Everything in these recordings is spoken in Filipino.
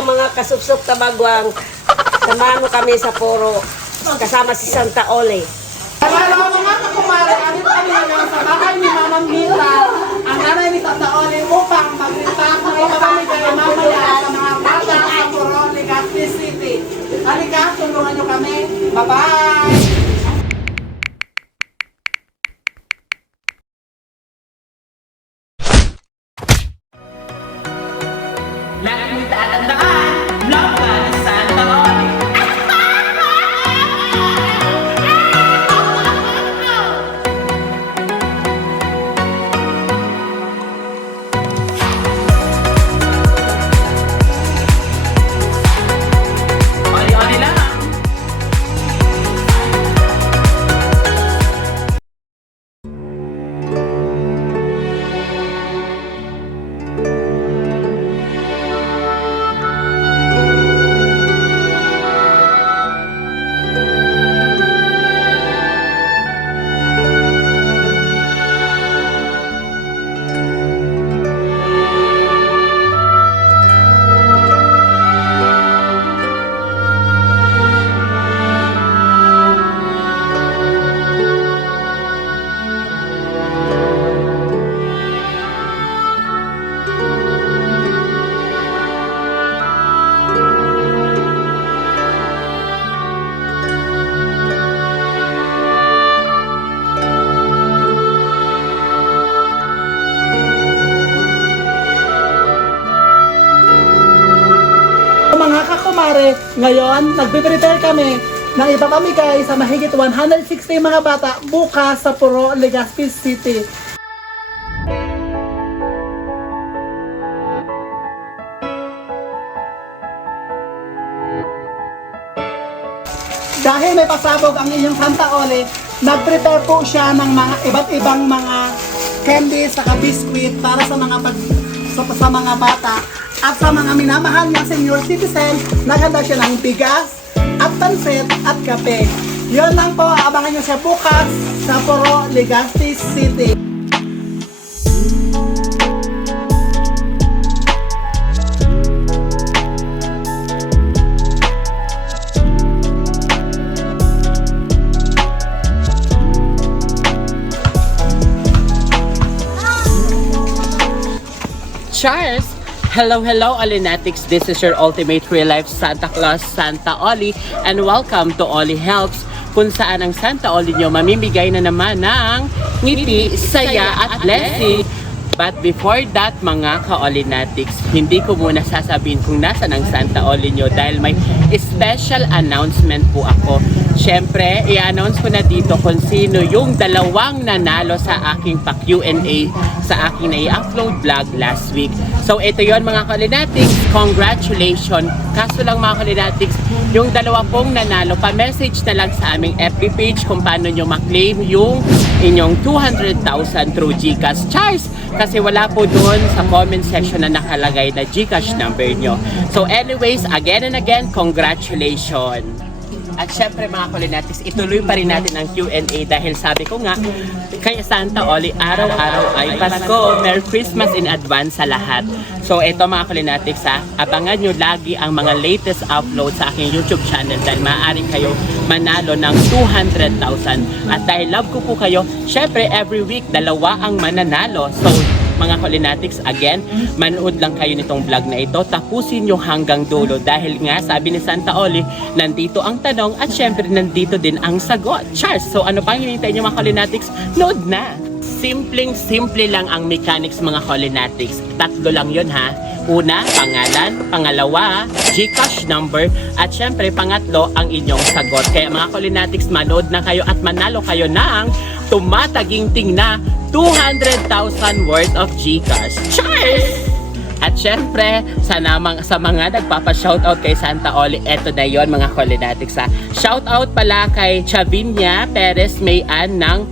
Hello mga kasupsok tabagwang. Samahan mo kami sa Poro kasama si Santa Ole. Hello mga kakumare, alit kami ngayon sa bahay ni Manang Gita, ang nanay ni Santa Ole upang mag-itak ng ipamamigay mamaya sa mga bata sa Puro, Legazpi City. Halika, tulungan nyo kami. Bye-bye! Lagi mo tatandaan, vlog ka ni Santa Ole. Oli-oli lang. Mga kakumare, ngayon nagbe-prepare kami ng ipapamigay sa mahigit 160 mga bata bukas sa Puro, Legazpi City. Dahil may pasabog ang inyong Santa Ole, nag-prepare po siya ng mga iba't ibang mga candy sa biscuit para sa mga sa mga bata. At sa mga minamahal ng senior citizen, naghanda siya ng bigas, at pansit, at kape. Yun lang po, abangan nyo siya bukas sa Puro, Legazpi City. Charles! Hello, Olinatics. This is your ultimate real life Santa Claus, Santa Oli, and welcome to Oli Helps, kung saan ang Santa Oli nyo mamimigay na naman ng ngiti, saya at blessing. But before that, mga ka-Olinatics, hindi ko muna sasabihin kung nasa ng Santa Oli nyo dahil may special announcement po ako. Siyempre, i-announce ko na dito kung sino yung dalawang nanalo sa aking pa-Q&A sa aking na-upload vlog last week. So, ito yon mga ka-Olinatics. Congratulations! Kaso lang mga ka-Olinatics, yung dalawa pong nanalo, pa-message na lang sa aming FB page kung paano nyo maklaim yung inyong 200,000 through GCash. Charles! Kasi wala po doon sa comment section na nakalagay na GCash number nyo. So anyways, again and again, congratulations! At syempre mga Olinatics, ituloy pa rin natin ang Q&A dahil sabi ko nga, kay Santa Oli, araw-araw ay Pasko. Merry Christmas in advance sa lahat. So ito mga Olinatics ha, abangan nyo lagi ang mga latest upload sa aking YouTube channel dahil maaari kayo manalo ng 200,000. At dahil love ko po kayo, syempre every week dalawa ang mananalo. So mga Olinatics, again, manood lang kayo nitong vlog na ito. Tapusin nyo hanggang dulo dahil nga, sabi ni Santa Oli, nandito ang tanong at syempre nandito din ang sagot. Charles, so ano pang hinihintay nyo mga Olinatics? Load na! Simpleng-simple lang ang mechanics mga Olinatics. Tatlo lang yun ha. Una, pangalan. Pangalawa, GCash number. At syempre, pangatlo, ang inyong sagot. Kaya mga Olinatics, manood na kayo at manalo kayo ng tumataginting na 200,000 worth of GCash. Cheers! At syempre, sa mga nagpapa-shoutout kay Santa Oli, eto na yon mga Olinatics ha. Shoutout pala kay Chavinia Perez Mayan ng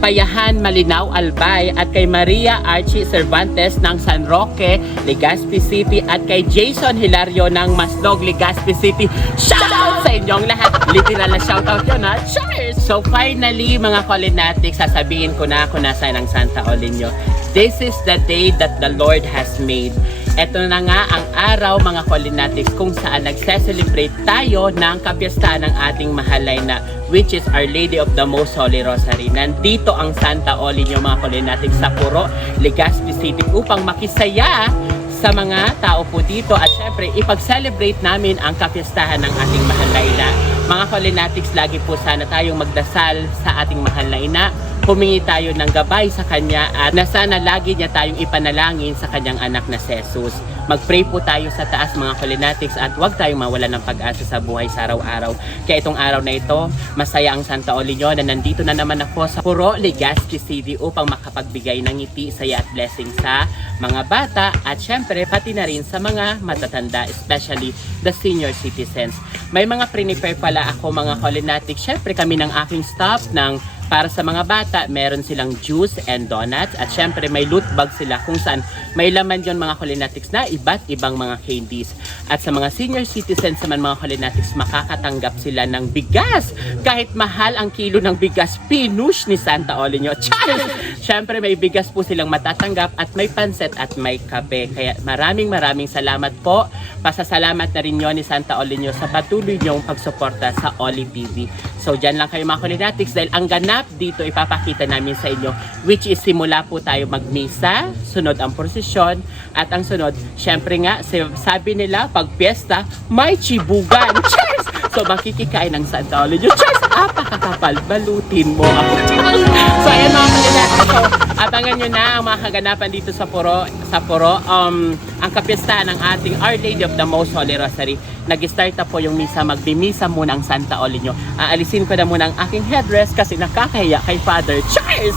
Payahan, Malinaw, Albay, at kay Maria Archie Cervantes ng San Roque, Legazpi City, at kay Jason Hilario ng Maslog, Legazpi City. Shoutout sa inyong lahat! Literal na shoutout yun ha! Cheers! So finally, mga Olinatics, sasabihin ko na kung nasaan ang Santa Oli nyo. This is the day that the Lord has made. Ito na nga ang araw mga Kaolinatics kung saan nagse-celebrate tayo ng kapiyastahan ng ating mahalay na which is Our Lady of the Most Holy Rosary. Nandito ang Santa Oli nyo mga Kaolinatics sa Puro, Legazpi City upang makisaya sa mga tao po dito at syempre ipag-celebrate namin ang kapiyastahan ng ating mahal na ina. Mga Kaolinatics, lagi po sana tayong magdasal sa ating mahal na ina. Humingi tayo ng gabay sa Kanya at na sana lagi niya tayong ipanalangin sa Kanyang anak na si Jesus. Mag-pray po tayo sa taas mga Kaolinatics at huwag tayong mawala ng pag-asa sa buhay sa araw-araw. Kaya itong araw na ito, masaya ang Santa Oli nyo na nandito na naman ako sa Puro, Legazpi City upang makapagbigay ng ngiti, saya at blessing sa mga bata at syempre pati na rin sa mga matatanda, especially the senior citizens. May mga prepare pala ako mga Kaolinatics. Syempre kami ng aking staff para sa mga bata, meron silang juice and donuts at syempre may loot bag sila kung saan may laman yon mga Kaolinatics na iba't ibang mga candies. At sa mga senior citizens naman mga Kaolinatics, makakatanggap sila ng bigas. Kahit mahal ang kilo ng bigas, pinush ni Santa Oli nyo. Syempre may bigas po silang matatanggap at may panset at may kape. Kaya maraming salamat po. Pasasalamat na rin nyo ni Santa Oli nyo sa patuloy nyong pagsuporta sa Oli TV. So dyan lang kayo mga Kaolinatics dahil ang ganap dito ipapakita namin sa inyo which is simula po tayo magmisa, sunod ang prosesyon at ang sunod, syempre nga sabi nila pag piyesta may chibugan. Cheers! So makikikain ng Santa Oli nyo. Cheers! Apakakapal, balutin mo ako. So ayan mga Kaolinatics, so abangan nyo na ang mga kaganapan dito sa Puro. Ang kapiyastahan ng ating Our Lady of the Most Holy Rosary. Nag-start na po yung misa, magbimisa muna ang Santa Oli nyo. Aalisin ko na muna ang aking headdress kasi nakakahiya kay Father. Cheers!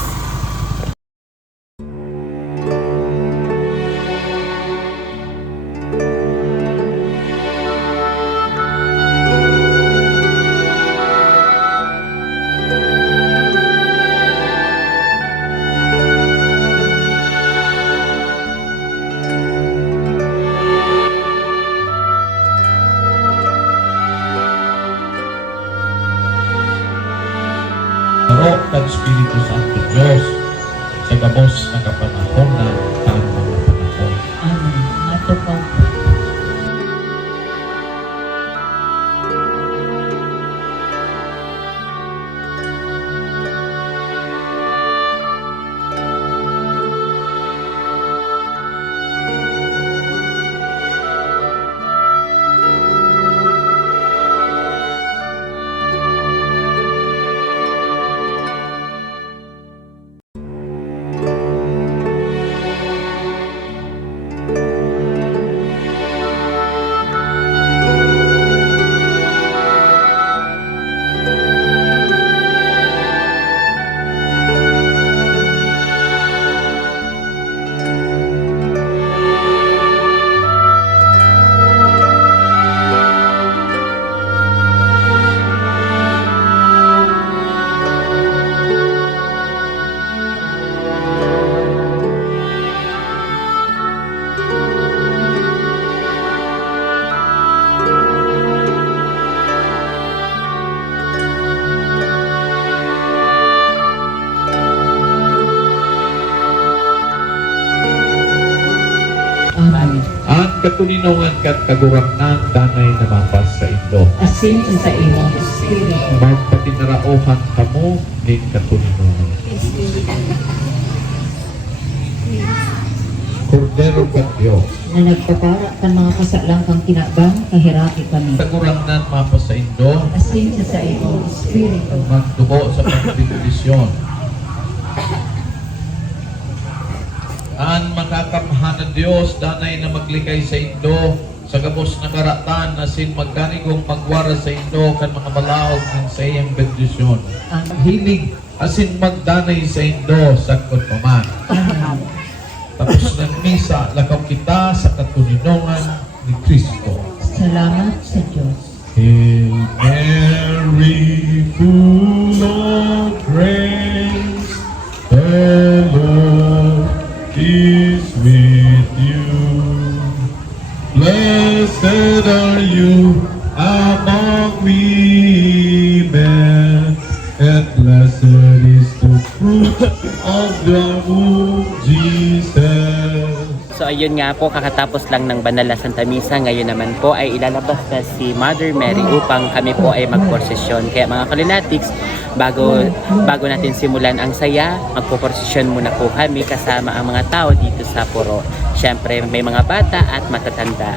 Rock at Espiritu Santo Diyos sa gabos na kapanahon na ang mga panahon. Amen. Matupaw po. Ang katuninongan kat kagurangnan danay na mapas sa Indo. Asin sa imong Espiritu. Magpatinaraohan kamo ning katuninongan. Kordero kat Diyos. Na nagpapara kan mga kasalang kang tinabang, kahirati kami. Kagurangnan mapas sa Indo. Asin sa imong Espiritu. Magdugo sa pagpipidisyon. Ang makakamhan ng Diyos, danay na maglikay sa Indo, sa gabos na karatan, asin magkanigong magwara sa Indo, kan mga malahog ng sa iyang bendisyon. Amen. Hilig, asin magdanay sa Indo, sakot paman. Tapos ng misa, lakaw kita sa katuninongan ni Kristo. Salamat sa Diyos. Hail Mary, full of grace, the Lord is with you. Blessed are you among women, and blessed is the fruit of the womb, Jesus. So So ayun nga po, kakatapos lang ng Banal na Santa Misa. Ngayon naman po ay ilalabas na si Mother Mary upang kami po ay magprosesyon. Kaya mga Kalinatics, bago natin simulan ang saya, magpo-prosesyon muna po kami kasama ang mga tao dito sa Puro. Siyempre may mga bata at matatanda.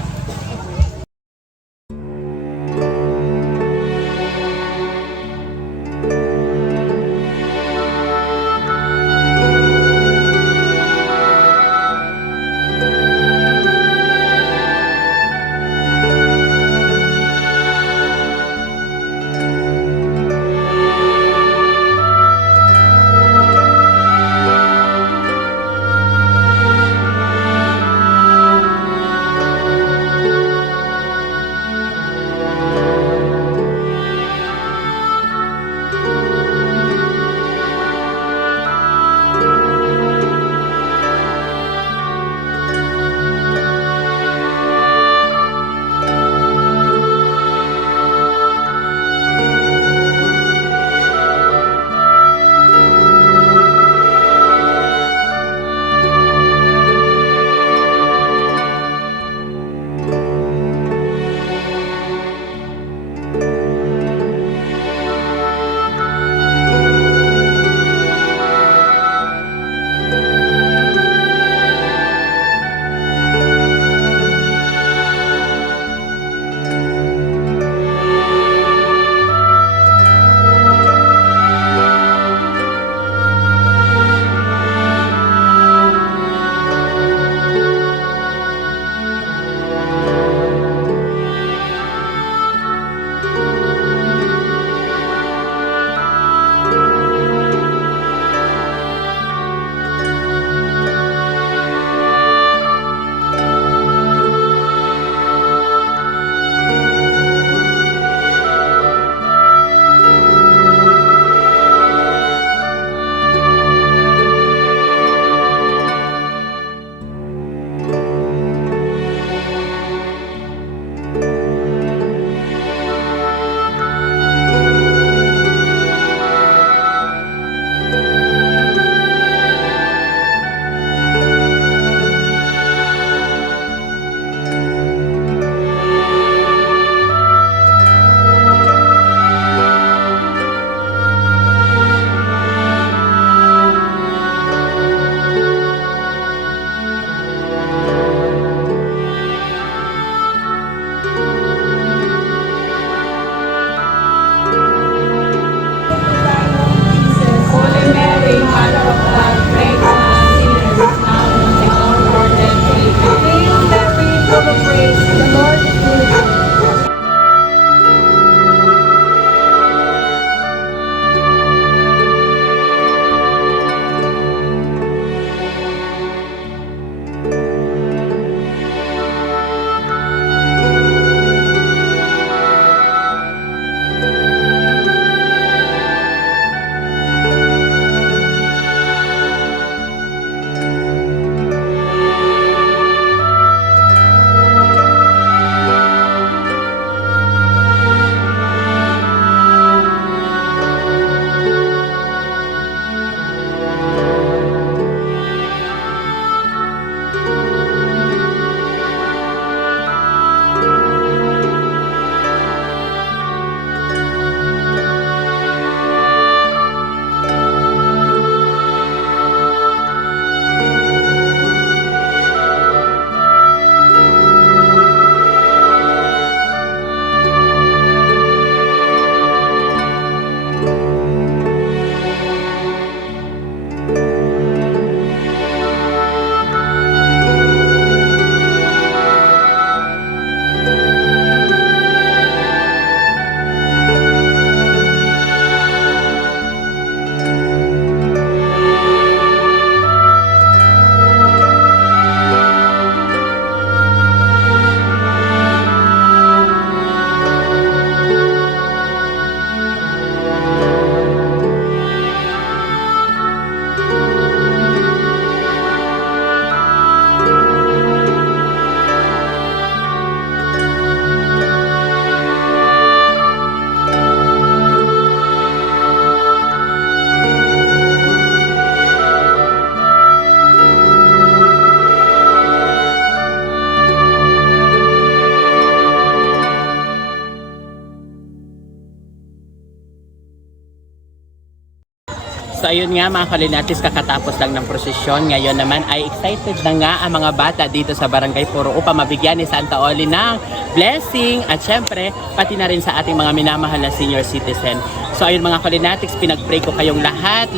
So ayun nga mga kalinatis, kakatapos lang ng prosesyon. Ngayon naman ay excited na nga ang mga bata dito sa Barangay Puro upang mabigyan ni Santa Oli ng blessing at syempre pati na rin sa ating mga minamahal na senior citizen. So ayun mga kalinatics, pinag-pray ko kayong lahat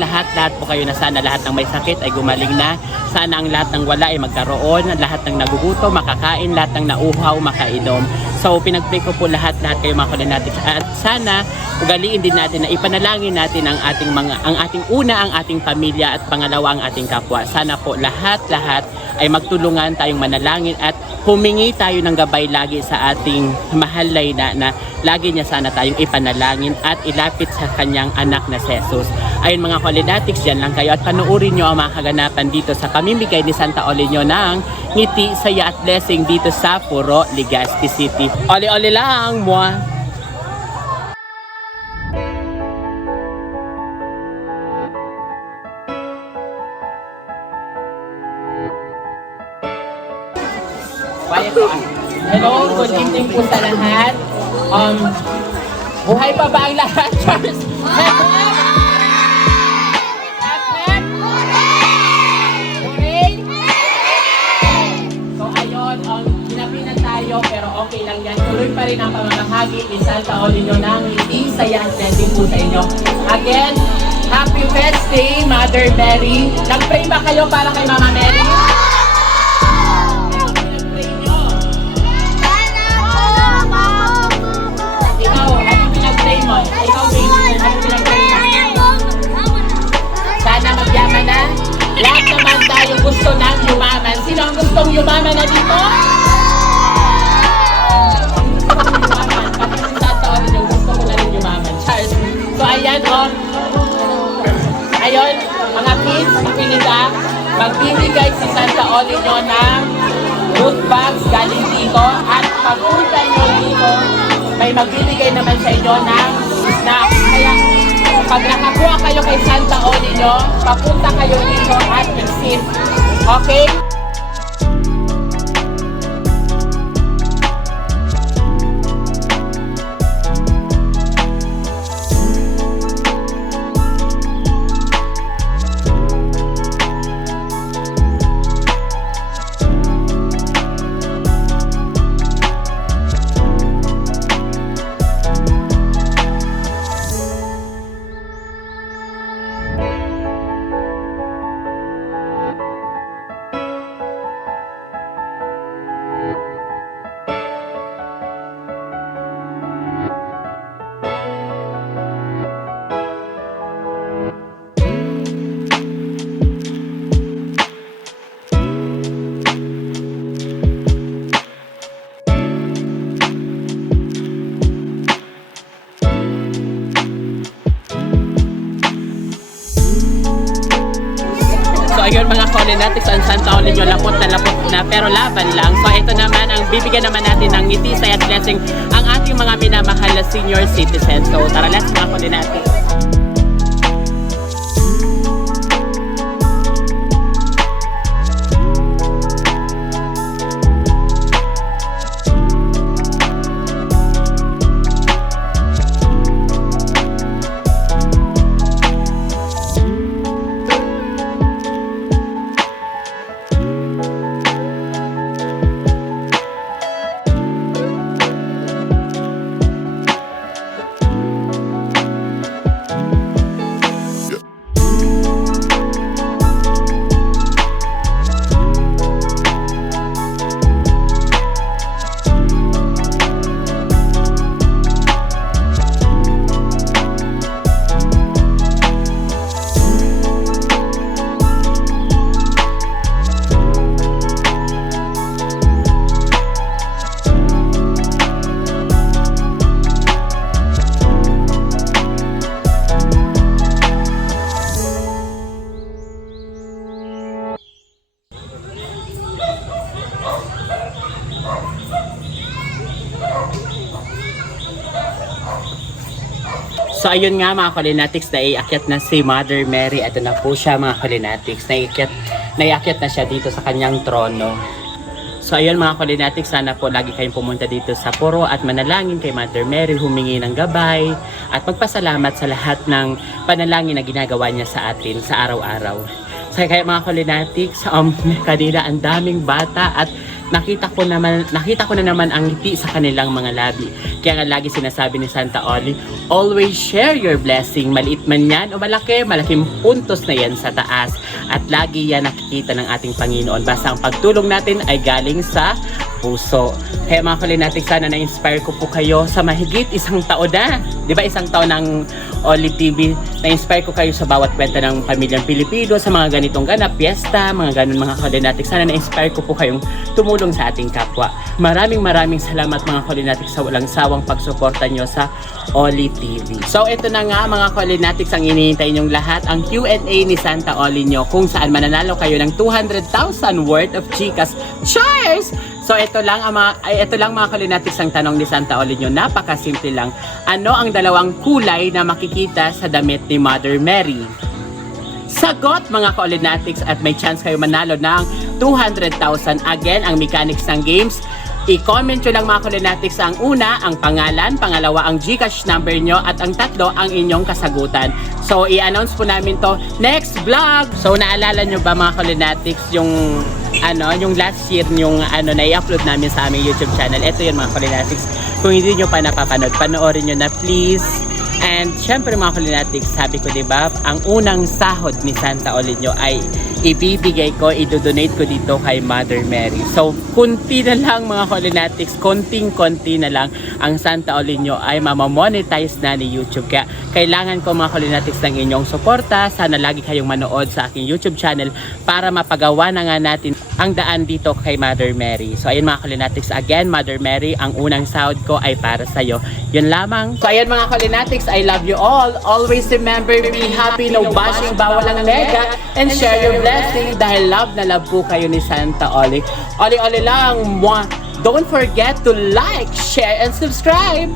po kayo na sana lahat ng may sakit ay gumaling na. Sana ang lahat ng wala ay magkaroon, lahat ng nagugutom makakain, lahat ng nauhaw makainom. So pinag-pray ko po lahat kayo mga kalinatics at sana ugaliin din natin na ipanalangin natin ang ating ang ating pamilya at pangalawa ang ating kapwa. Sana po lahat ay magtulungan tayong manalangin at humingi tayo ng gabay lagi sa ating mahal na lagi niya sana tayong ipanalangin at ilapit sa kanyang anak na si Jesus. Ayun mga kalinatics, dyan lang kayo at panoorin nyo ang mga kaganapan dito sa pamimigay ni Santa Oli nyo ng ngiti, saya at blessing dito sa Puro, Legazpi City. Oli-oli lang mo! Hello, good evening po sa lahat. Buhay pa ba ang lahat, Charles? So ayun, ginabi na tayo pero okay lang yan. Tuloy pa rin ang pamamahagi ni Santa Oli nyo ng hindi saya at blessing po sa inyo. Again, happy birthday, Mother Mary. Nag-pray ba kayo para kay Mama Mary? Sana magyaman na. Lahat naman tayo gusto ng yumaman. Sino ang gustong yumaman na dito? Pati si Santa Oli yung gusto ko na rin yumaman. Charles. So ayan ayun, mga kids, makinig magbibigay si Santa Oli nyo ng root bags galing dito at pagpunta nyo dito may magbibigay naman sa inyo ng snacks. Kaya pag nakakuha kayo kay Santa Oli nyo, papunta kayo dito at mag-sit. Okay? Ayun mga kalinatics, ang Santa Oli nyo lapot na pero laban lang. So ito naman ang bibigyan naman natin ng ngiti, saya at blessing ang ating mga minamahal na senior citizens. So tara, let's mga kalinatics. So ayun nga mga kalinatics, naiakyat na si Mother Mary. Ito na po siya mga kalinatics. Naiakyat na siya dito sa kanyang trono. So ayun mga kalinatics, sana po lagi kayong pumunta dito sa Puro at manalangin kay Mother Mary, humingi ng gabay at magpasalamat sa lahat ng panalangin na ginagawa niya sa atin sa araw-araw. Kaya mga Kalinatics, kanina ang daming bata at nakita ko na naman ang ngiti sa kanilang mga labi. Kaya nga lagi sinasabi ni Santa Oli, always share your blessing. Maliit man yan o malaki, malaking puntos na yan sa taas. At lagi yan nakikita ng ating Panginoon. Basta ang pagtulong natin ay galing sa puso. Kaya mga Kalinatics, sana na-inspire ko po kayo sa mahigit isang taon na. Di ba isang taon ng Oli TV, na-inspire ko kayo sa bawat kwenta ng pamilyang Pilipino, sa mga ganitong ganap, piyesta, mga ganun mga Kalinatics. Sana na-inspire ko po kayong tumulong sa ating kapwa. Maraming salamat mga Kalinatics sa walang sawang pagsuporta nyo sa Oli TV. So ito na nga mga Kalinatics, ang inihintay nyong lahat, ang Q&A ni Santa Oli nyo, kung saan mananalo kayo ng 200,000 worth of Gcash. Cheers! So ito lang mga Kalinatics ang tanong ni Santa Oli nyo. Napakasimple lang. Ano ang dalawang kulay na makikita sa damit ni Mother Mary? Sagot mga Kalinatics, at may chance kayo manalo ng 200,000. Again, ang mechanics ng games, i-comment nyo lang mga Kalinatics ang una, ang pangalan, pangalawa ang Gcash number nyo, at ang tatlo ang inyong kasagutan. So i-announce po namin to next vlog. So naalala nyo ba mga Kalinatics yung last year yung na i-upload namin sa aming YouTube channel? Ito yun mga Kalinatics. Kung hindi nyo pa napapanood, panoorin nyo na please. And syempre mga Kalinatics, sabi ko diba, ang unang sahod ni Santa Oli nyo ay ibibigay ko, idodonate ko dito kay Mother Mary. So kunti na lang mga Kalinatics, konting-konti na lang ang Santa Oli nyo ay mamamonetize na ni YouTube. Kaya kailangan ko mga Kalinatics ng inyong suporta. Sana lagi kayong manood sa aking YouTube channel para mapagawa na nga natin ang daan dito kay Mother Mary. So ayun mga Kalinatics, again Mother Mary, ang unang sahod ko ay para sa'yo. Yun lamang. So ayun mga Kalinatics, I love you all. Always remember, be happy, no bashing, bawal ang nega, and share your blessing dahil love na love po kayo ni Santa Oli. Oli lang. Don't forget to like, share, and subscribe.